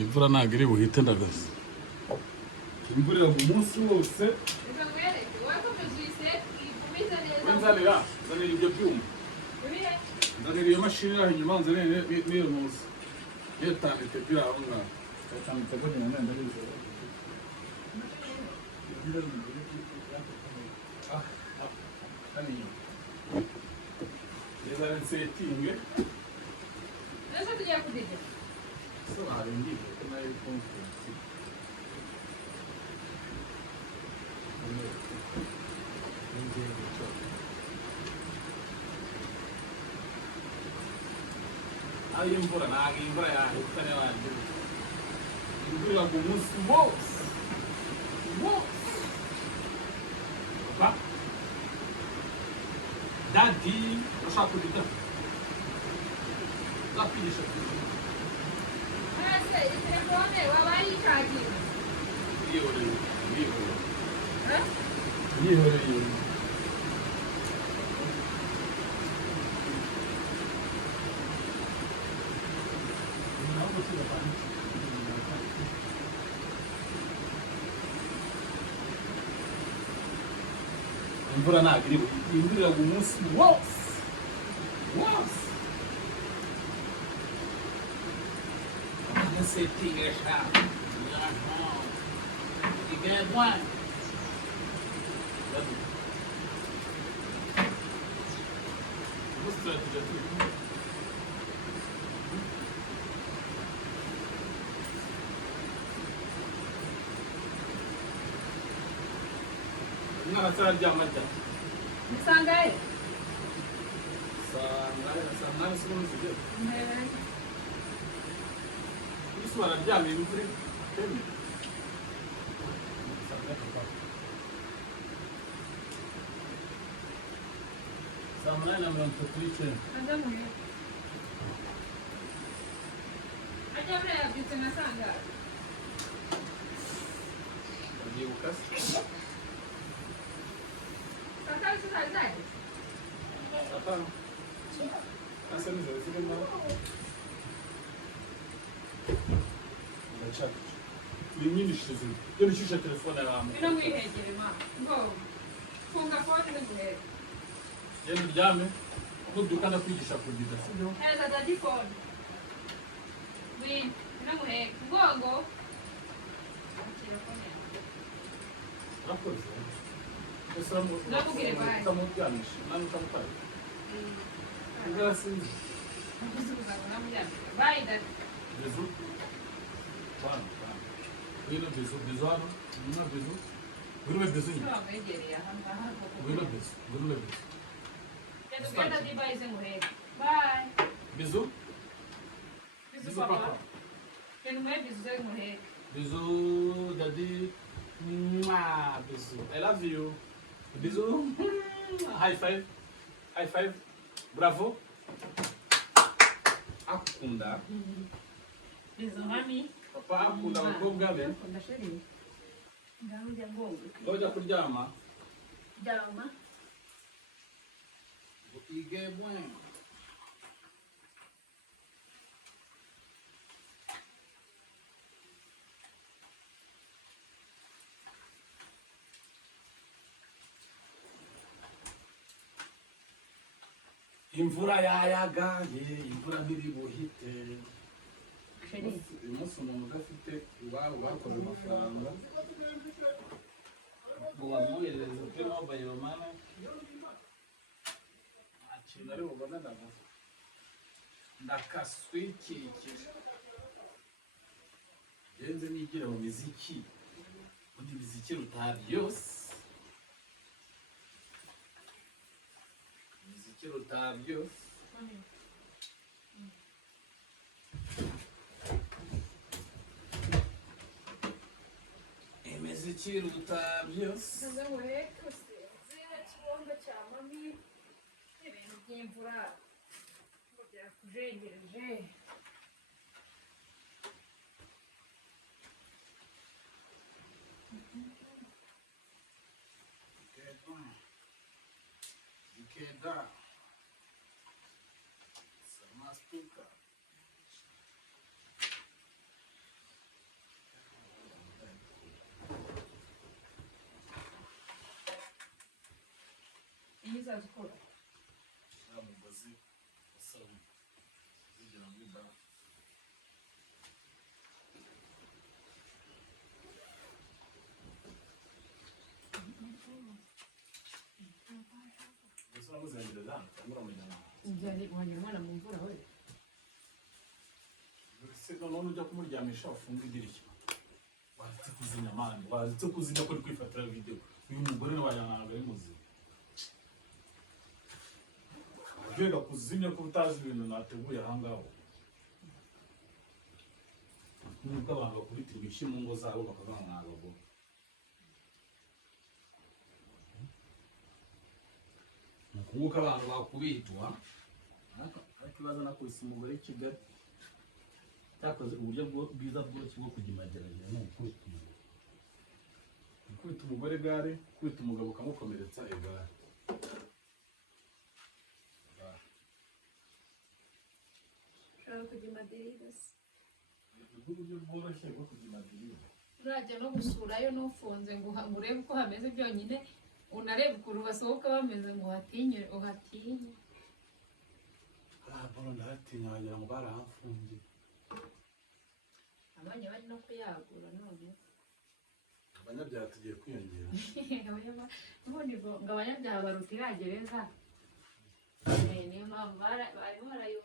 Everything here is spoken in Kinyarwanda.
imvura ntabwo iri buhite ndagaze. Imvura iragwa umunsi wose. Nzanira ibyo byuma. Nzanira iyo mashini iraho inyuma, nzanira n'iyo ntuzi. Niyo tandite biri aho ngaho. Tandite ko nyine ndabizi. Neza nsetinge. Nasa tugiye kudije. So hari ndiye ko nayo conference. Ayo imvura ntabwo imvura yahitane wanjye. Imvura iragwa umunsi wose. Papa, Daddy, urashaka kudida? Zapigisha kudida. Ese telefone wabayicagiye. Yihoreye. Imvura ntabwo iri buhite. Imvura iragwa umunsi wose. Setting eshanu. Igabwan. Umwana atararyama ajya. Musangaye. Sangare si umunsi ugera. Isi bararyamye imvura iteme. Saa munani na mirongo itatu n'icyenda. Ajya buriya yabyutse na sangaye. Bagiye gukasa. Sangaye se zaje. Atanu. Asa nijoro zirimo. Ndacaka. Uri nyinishije. Yo nishisha telefone yawe. Bino mwihegere ma. Ngo. Funga phone nguhere. Yenda uryame. Kuduka ndakwigisha kudida. Sibyo? Heza daddy phone. Bino muhe. Ngongo. Rakoze. Ndakubwire bye. Tamuryamisha. Nani utamutwaye? Ngasinzi. Bye daddy. Bisous. Voilà. Oui, le bisou. Bisou, alors. Oui, le bisou. Oui, le bisou. Oui, le bisou. Oui, le bisou. Bye. Bisou. Bisous, Bisou, papa. Bisous, daddy. Mouah, bisou. I love you. Bisou. High five. High five. Bravo. Akunda. Bisous, mami. Papa akunda umukobwa we. Ngoja kuryama. Ryama. Ige bwen. Imvura yayagaye, imvura ntiri buhite. Uyu munsi umuntu udafite iwabo bakoze amafaranga ngo bamwoherereze kuri mobile money, nta kintu ari bubone ndagaza. Ndakaswikikije. Genze nigira mu miziki. Undi miziki rutari yose. Miziki rutari yose. Imiziki rutari yose. Ibintu by'imvura byakujengereje. Ikeda. Sama speaker. uzazikora ya mugozi usaba kugira ngo iba Esa muzi ngereza cyangwa amajyana njyari wanyamwana mu mvura we Siko none ujya kumuryamisha ufunga idirishya Waretse kuzimya mani waretse kuzimya ko uri kwifatira video uyu mugore wayanaga ari muzima Ujyega kuzimya ko utazi ibintu nateguye ahangaho Nubwo abantu bakubitira ibishyi mu ngo zabo bakavuga ngo ntabwo Nukuvuga abantu bakubitwa ariko ibaza nakubise umugore i Kigali cyakoze uburyo bwiza bwose bwo kujya imageragere no gukubita umugore gare gukubita umugabo ukamukomeretsa egare ushobora kujya Madrid uburyo bworoshye bwo kujya Madrid urajya no gusurayo n'ufunze ngo urebe uko hameze byonyine unarebe ukuntu basohoka bameze ngo uhatinye boro ndahatinya wagira ngo barahamfungiye abanya bari no kuyagura none abanyabyaha tugiye kwiyongera none ngo abanyabyaha baruta iriya gereza niyo mpamvu barimo barayungurura